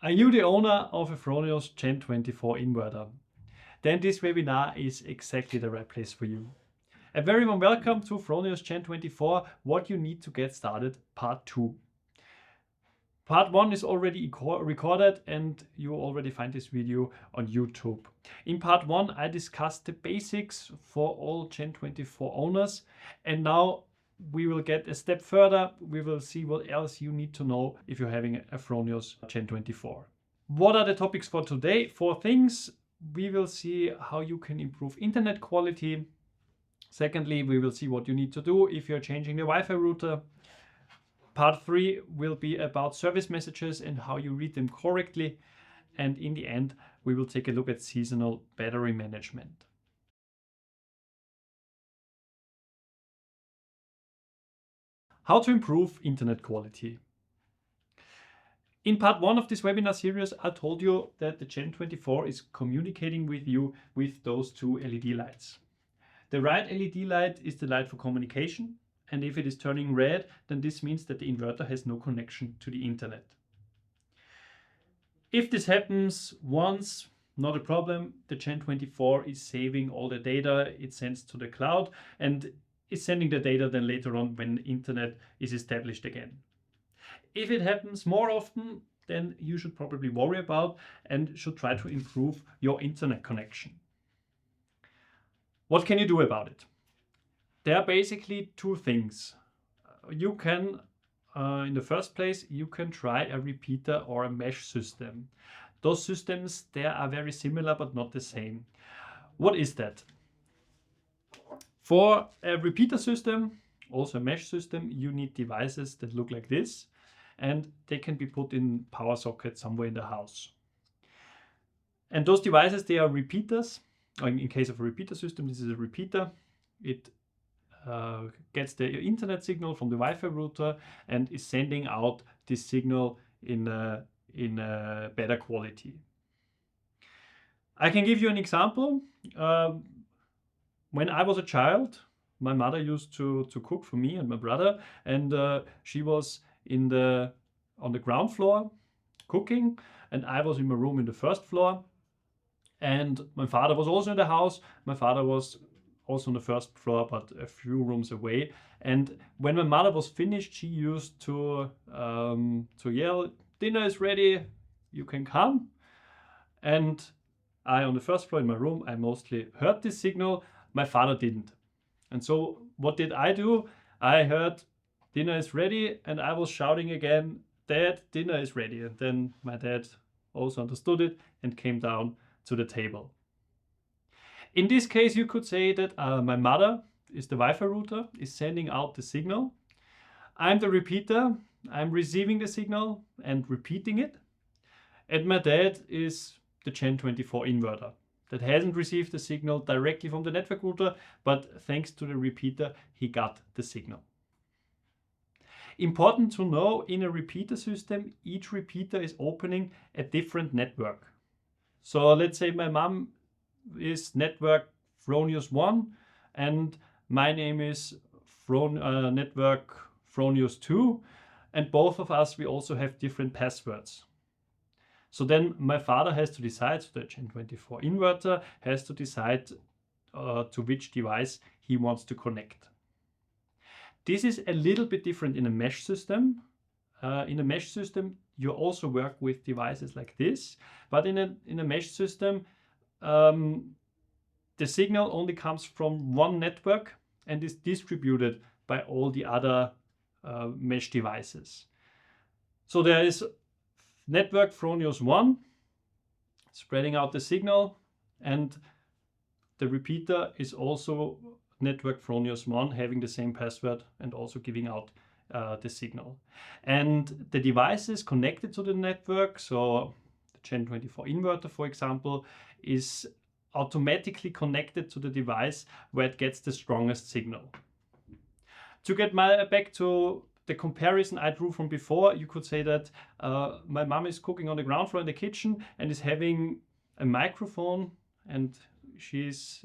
Are you the owner of a Fronius Gen24 inverter? Then this webinar is exactly the right place for you. A very warm welcome to Fronius Gen24, what you need to get started, part 2. Part 1 is already recorded and you already find this video on YouTube. In part 1 I discussed the basics for all Gen24 owners, and now we will get a step further. We will see what else you need to know if you're having a Fronius Gen24. What are the topics for today? 4 things. We will see how you can improve internet quality. Secondly, we will see what you need to do if you're changing the Wi-Fi router. Part 3 will be about service messages and how you read them correctly. And in the end, we will take a look at seasonal battery management. How to improve internet quality. In part 1 of this webinar series, I told you that the Gen24 is communicating with you with those 2 LED lights. The right LED light is the light for communication, and if it is turning red, then this means that the inverter has no connection to the internet. If this happens once, not a problem. The Gen24 is saving all the data it sends to the cloud and is sending the data then later on when the internet is established again. If it happens more often, then you should probably worry about and should try to improve your internet connection. What can you do about it? There are basically 2 things. You can, in the first place, you can try a repeater or a mesh system. Those systems, they are very similar but not the same. What is that? For a repeater system, also a mesh system, you need devices that look like this, and they can be put in power socket somewhere in the house. And those devices, they are repeaters. In case of a repeater system, this is a repeater. It gets the internet signal from the Wi-Fi router and is sending out this signal in a better quality. I can give you an example. When I was a child, my mother used to cook for me and my brother, and she was on the ground floor cooking, and I was in my room in the first floor, and my father was also in the house. My father was also on the first floor but a few rooms away, and when my mother was finished, she used to yell, "Dinner is ready, you can come." And I, on the first floor in my room, I mostly heard this signal. My father didn't. And so what did I do? I heard dinner is ready, and I was shouting again, "Dad, dinner is ready." And then my dad also understood it and came down to the table. In this case, you could say that my mother is the Wi-Fi router, is sending out the signal. I'm the repeater, I'm receiving the signal and repeating it. And my dad is the Gen24 inverter that hasn't received the signal directly from the network router, but thanks to the repeater, he got the signal. Important to know, in a repeater system, each repeater is opening a different network. So let's say my mom is network Fronius 1 and my name is network Fronius 2, and both of us, we also have different passwords. So then my father has to decide, so the Gen24 inverter has to decide to which device he wants to connect. This is a little bit different in a mesh system. In a mesh system, you also work with devices like this, but in a mesh system, the signal only comes from one network and is distributed by all the other mesh devices. So there is network Fronius 1 spreading out the signal, and the repeater is also network Fronius 1 having the same password and also giving out the signal. And the devices connected to the network, so the Gen24 inverter, for example, is automatically connected to the device where it gets the strongest signal. To get back to the comparison I drew from before, you could say that my mom is cooking on the ground floor in the kitchen and is having a microphone, and she's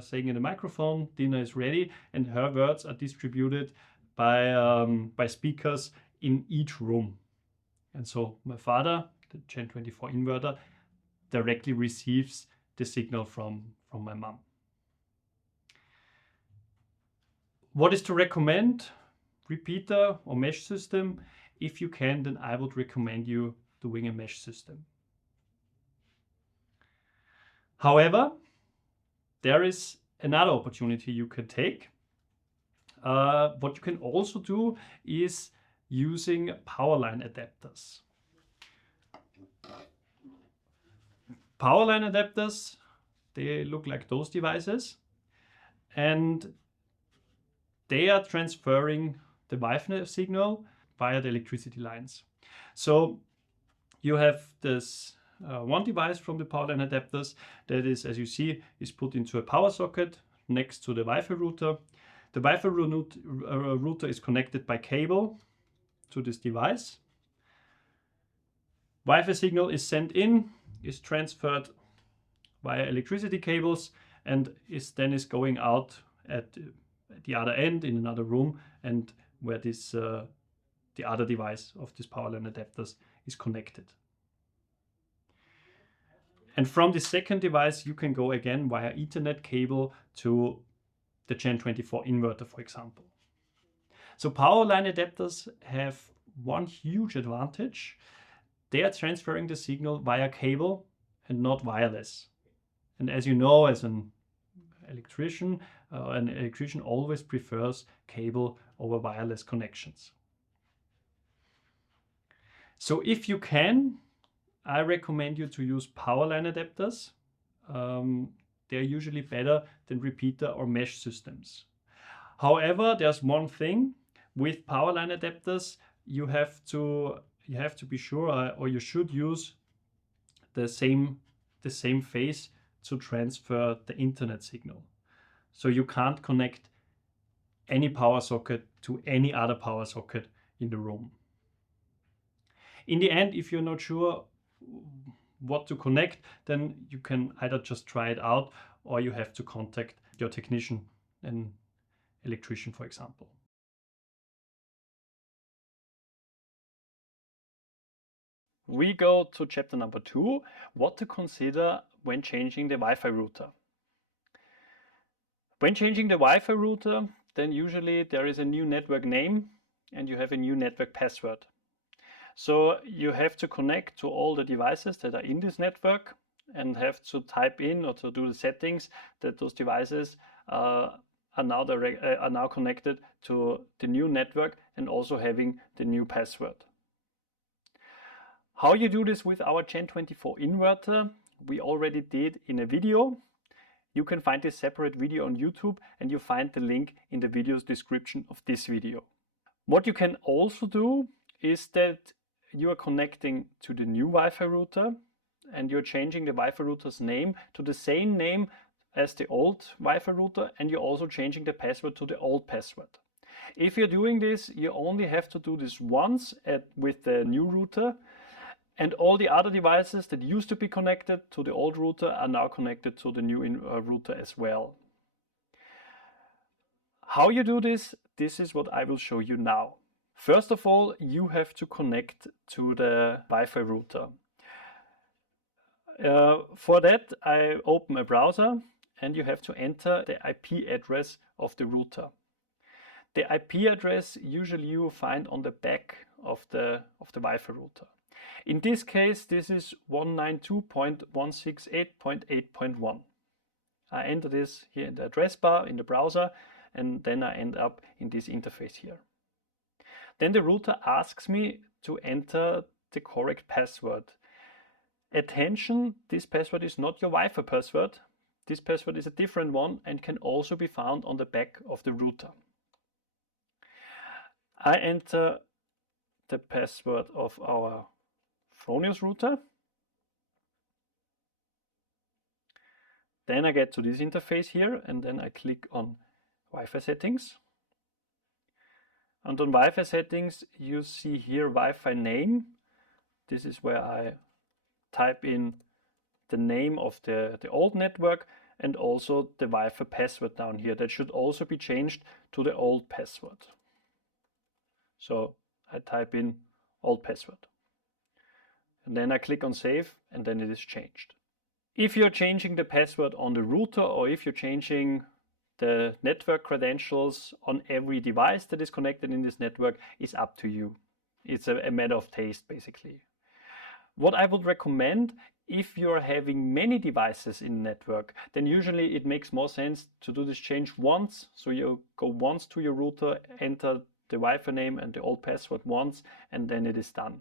saying in the microphone, "Dinner is ready," and her words are distributed by speakers in each room. And so my father, the Gen24 inverter, directly receives the signal from my mom. What is to recommend? Repeater or mesh system? If you can, then I would recommend you doing a mesh system. However, there is another opportunity you can take. What you can also do is using power line adapters. Power line adapters, they look like those devices, and they are transferring the Wi-Fi signal via the electricity lines. So you have this one device from the power line adapters that is, as you see, is put into a power socket next to the Wi-Fi router. The Wi-Fi router is connected by cable to this device. Wi-Fi signal is sent in, is transferred via electricity cables, and is going out at the other end in another room, and where this the other device of this power line adapters is connected. And from the second device, you can go again via Ethernet cable to the Gen24 inverter, for example. So power line adapters have one huge advantage. They are transferring the signal via cable and not wireless. And as you know, as an electrician always prefers cable over wireless connections. So if you can, I recommend you to use power line adapters. They're usually better than repeater or mesh systems. However, there's one thing with power line adapters: you have to be sure, or you should use the same phase to transfer the internet signal. So you can't connect any power socket to any other power socket in the room. In the end, if you're not sure what to connect, then you can either just try it out, or you have to contact your technician, an electrician, for example. We go to chapter number 2, what to consider when changing the Wi-Fi router. When changing the Wi-Fi router, then usually there is a new network name and you have a new network password. So you have to connect to all the devices that are in this network and have to type in or to do the settings that those devices are now connected to the new network and also having the new password. How you do this with our Gen24 inverter, we already did in a video. You can find this separate video on YouTube, and you find the link in the video's description of this video. What you can also do is that you are connecting to the new Wi-Fi router and you're changing the Wi-Fi router's name to the same name as the old Wi-Fi router, and you're also changing the password to the old password. If you're doing this, you only have to do this once with the new router, and all the other devices that used to be connected to the old router are now connected to the new router as well. How you do this? This is what I will show you now. First of all, you have to connect to the Wi-Fi router. For that, I open a browser and you have to enter the IP address of the router. The IP address usually you find on the back of the Wi-Fi router. In this case, this is 192.168.8.1. I enter this here in the address bar in the browser, and then I end up in this interface here. Then the router asks me to enter the correct password. Attention, this password is not your Wi-Fi password. This password is a different one and can also be found on the back of the router. I enter the password of our Fronius router. Then I get to this interface here, and then I click on Wi-Fi settings. And on Wi-Fi settings, you see here Wi-Fi name. This is where I type in the name of the old network and also the Wi-Fi password down here. That should also be changed to the old password. So I type in old password. And then I click on save, and then it is changed. If you're changing the password on the router, or if you're changing the network credentials on every device that is connected in this network, is up to you. It's a matter of taste, basically. What I would recommend, if you're having many devices in the network, then usually it makes more sense to do this change once. So you go once to your router, enter the Wi-Fi name and the old password once, and then it is done.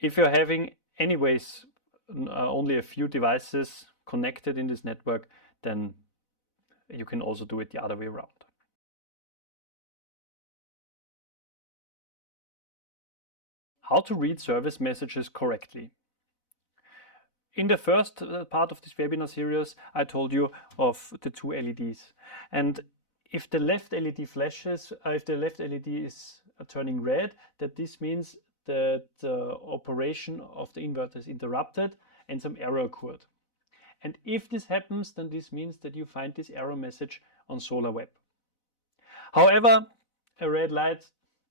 If you're having anyways only a few devices connected in this network, then you can also do it the other way around. How to read service messages correctly. In the first part of this webinar series, I told you of the two LEDs. And if the left LED flashes, if the left LED is turning red, that this means that the operation of the inverter is interrupted and some error occurred. And if this happens, then this means that you find this error message on Solar.web. However, a red light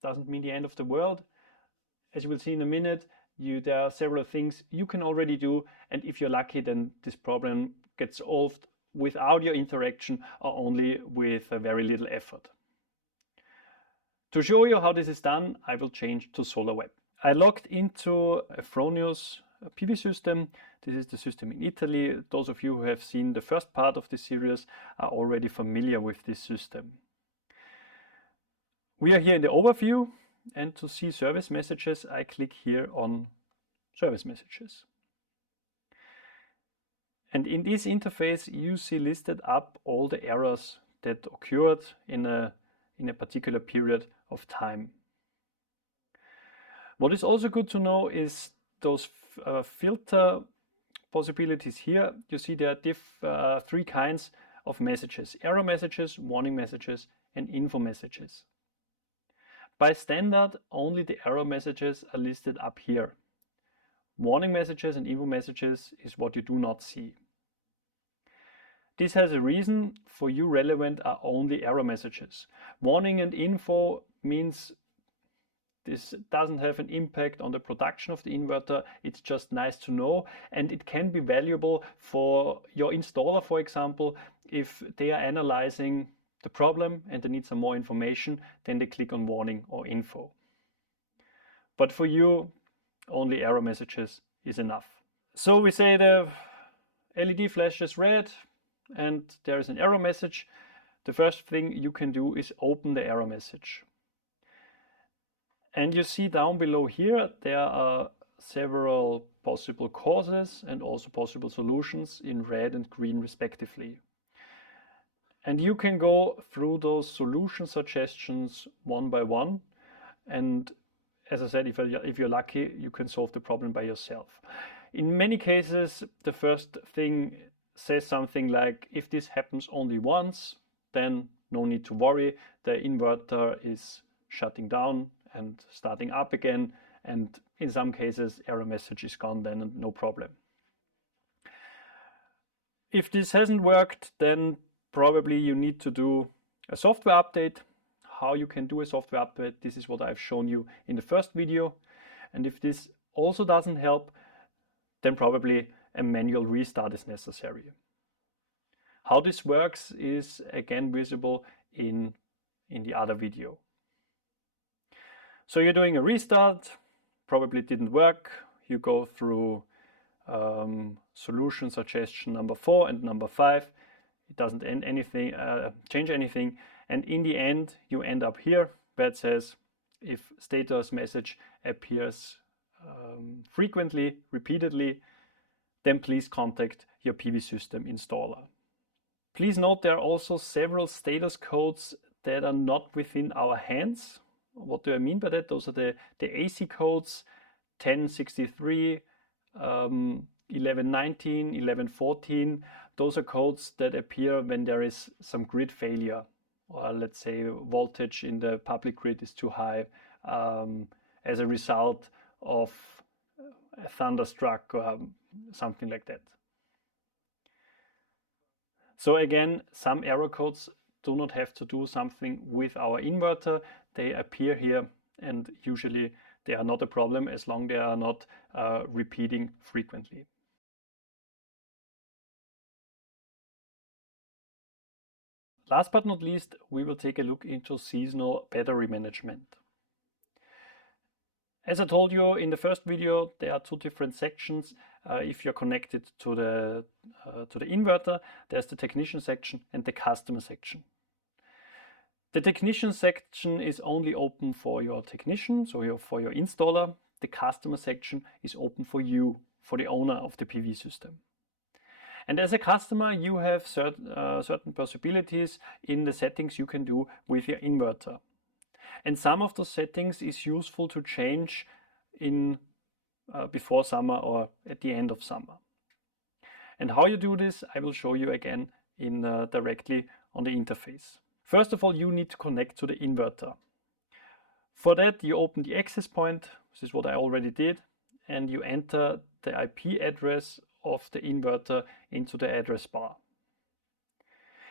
doesn't mean the end of the world. As you will see in a minute, there are several things you can already do, and if you're lucky, then this problem gets solved without your interaction or only with a very little effort. To show you how this is done, I will change to Solar.web. I logged into a Fronius PV system. This is the system in Italy. Those of you who have seen the first part of this series are already familiar with this system. We are here in the overview, and to see service messages, I click here on service messages. And in this interface, you see listed up all the errors that occurred in a particular period of time. What is also good to know is those filter possibilities here. You see there are three kinds of messages: error messages, warning messages, and info messages. By standard, only the error messages are listed up here. Warning messages and info messages is what you do not see. This has a reason. For you relevant are only error messages. Warning and info means this doesn't have an impact on the production of the inverter. It's just nice to know, and it can be valuable for your installer, for example. If they are analyzing the problem and they need some more information, then they click on warning or info. But for you, only error messages is enough. So we say the LED flashes red and there is an error message. The first thing you can do is open the error message. And you see down below here, there are several possible causes and also possible solutions in red and green respectively. And you can go through those solution suggestions one by one. And as I said, if you're lucky, you can solve the problem by yourself. In many cases, the first thing says something like, if this happens only once, then no need to worry. The inverter is shutting down and starting up again. And in some cases, error message is gone then and no problem. If this hasn't worked, then probably you need to do a software update. How you can do a software update, this is what I've shown you in the first video. And if this also doesn't help, then probably a manual restart is necessary. How this works is again visible in the other video. So you're doing a restart, probably didn't work. You go through solution suggestion number 4 and number 5. It doesn't change anything. And in the end, you end up here where it says, if status message appears frequently, repeatedly, then please contact your PV system installer. Please note there are also several status codes that are not within our hands. What do I mean by that? Those are the AC codes 1063, 1119, 1114. Those are codes that appear when there is some grid failure, or let's say voltage in the public grid is too high as a result of a thunderstruck or something like that. So again, some error codes do not have to do something with our inverter. They appear here and usually they are not a problem as long they are not repeating frequently. Last but not least, we will take a look into seasonal battery management. As I told you in the first video, there are two different sections. If you're connected to the inverter, there's the technician section and the customer section. The technician section is only open for your technician, so for your installer. The customer section is open for you, for the owner of the PV system. And as a customer, you have certain possibilities in the settings you can do with your inverter. And some of those settings is useful to change in before summer or at the end of summer. And how you do this, I will show you again in directly on the interface. First of all, you need to connect to the inverter. For that, you open the access point. This is what I already did. And you enter the IP address of the inverter into the address bar.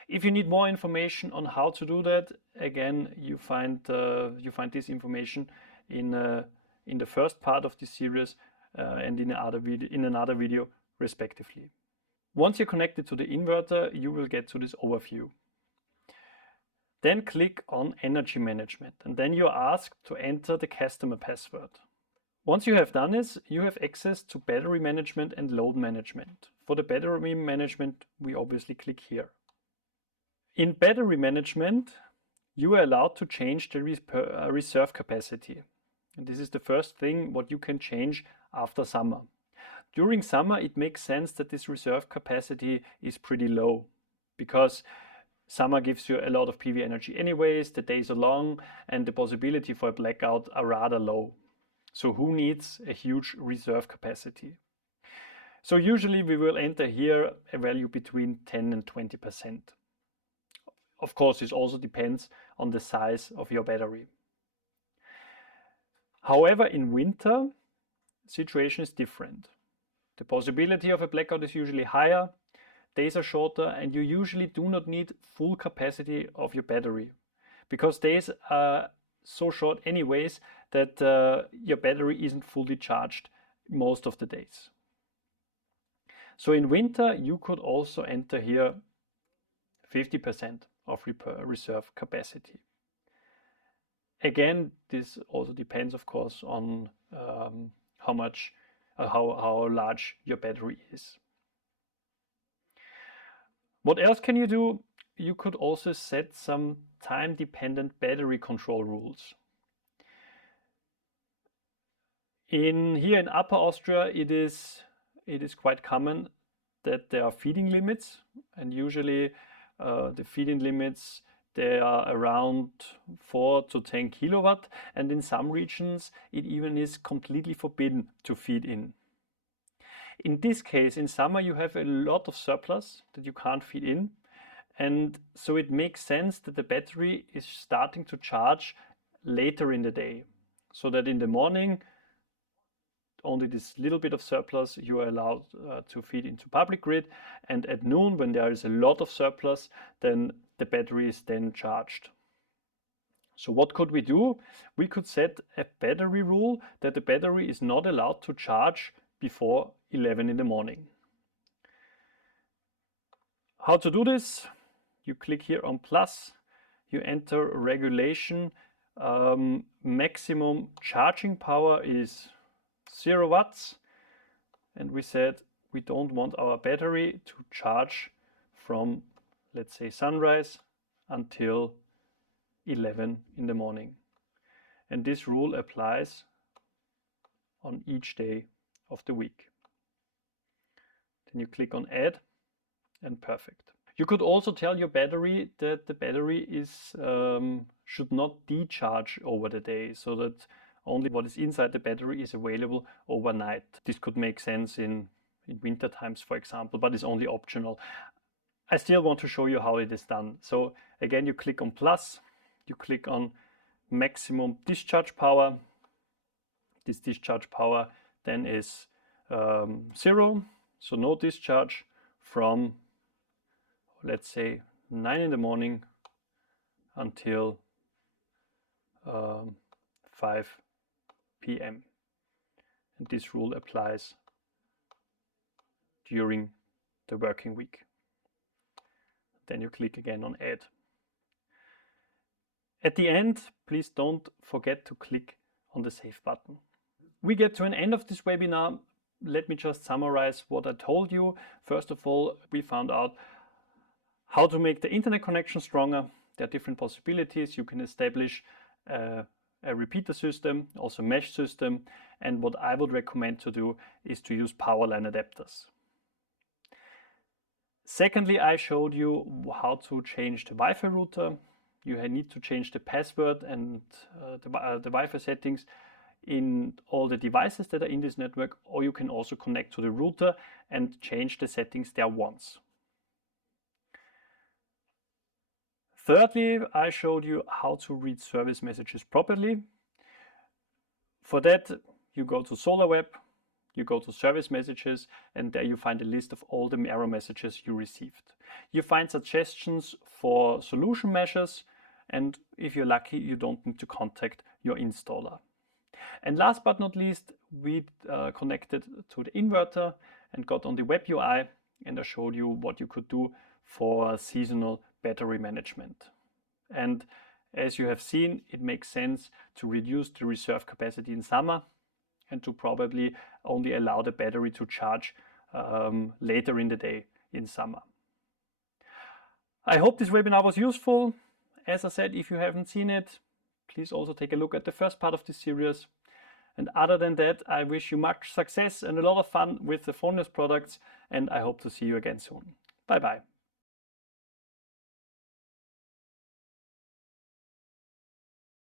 If you need more information on how to do that, again, you find this information in the first part of this series and in another video, respectively. Once you're connected to the inverter, you will get to this overview. Then click on Energy Management, and then you're asked to enter the customer password. Once you have done this, you have access to battery management and load management. For the battery management, we obviously click here. In battery management, you are allowed to change the reserve capacity. And this is the first thing what you can change after summer. During summer, it makes sense that this reserve capacity is pretty low because summer gives you a lot of PV energy anyways, the days are long, and the possibility for a blackout are rather low. So who needs a huge reserve capacity? So usually we will enter here a value between 10 and 20%. Of course, this also depends on the size of your battery. However, in winter, the situation is different. The possibility of a blackout is usually higher, days are shorter, and you usually do not need full capacity of your battery because days are so short anyways that your battery isn't fully charged most of the days. So in winter, you could also enter here 50% of reserve capacity. Again, this also depends, of course, on how large your battery is. What else can you do? You could also set some time-dependent battery control rules. Here in Upper Austria, it is quite common that there are feeding limits, and usually the feeding limits, they are around 4 to 10 kilowatt, and in some regions it even is completely forbidden to feed in. In this case, in summer you have a lot of surplus that you can't feed in, and so it makes sense that the battery is starting to charge later in the day, so that in the morning only this little bit of surplus you are allowed to feed into public grid, and at noon, when there is a lot of surplus, then the battery is then charged. So what could we do? We could set a battery rule that the battery is not allowed to charge before 11 in the morning. How to do this? You click here on plus, you enter regulation, maximum charging power is 0 watts, and we said we don't want our battery to charge from, let's say, sunrise until 11 in the morning. And this rule applies on each day of the week. Then you click on add, and perfect. You could also tell your battery that the battery is should not decharge over the day, so that only what is inside the battery is available overnight. This could make sense in winter times, for example, but it's only optional. I still want to show you how it is done. So again, you click on plus, you click on maximum discharge power. This discharge power then is 0, so no discharge from, let's say, 9 in the morning until 5 p.m. And this rule applies during the working week. Then you click again on Add. At the end, please don't forget to click on the Save button. We get to an end of this webinar. Let me just summarize what I told you. First of all, we found out how to make the internet connection stronger. There are different possibilities. You can establish a repeater system, also mesh system, and what I would recommend to do is to use power line adapters. Secondly, I showed you how to change the Wi-Fi router. You need to change the password and the Wi-Fi settings in all the devices that are in this network, or you can also connect to the router and change the settings there once. Thirdly, I showed you how to read service messages properly. For that, you go to Solar.web, you go to service messages, and there you find a list of all the error messages you received. You find suggestions for solution measures, and if you're lucky, you don't need to contact your installer. And last but not least, we connected to the inverter and got on the web UI, and I showed you what you could do for seasonal battery management. And as you have seen, it makes sense to reduce the reserve capacity in summer and to probably only allow the battery to charge later in the day in summer. I hope this webinar was useful. As I said, if you haven't seen it, please also take a look at the first part of this series. And other than that, I wish you much success and a lot of fun with the Fronius products, and I hope to see you again soon. Bye bye.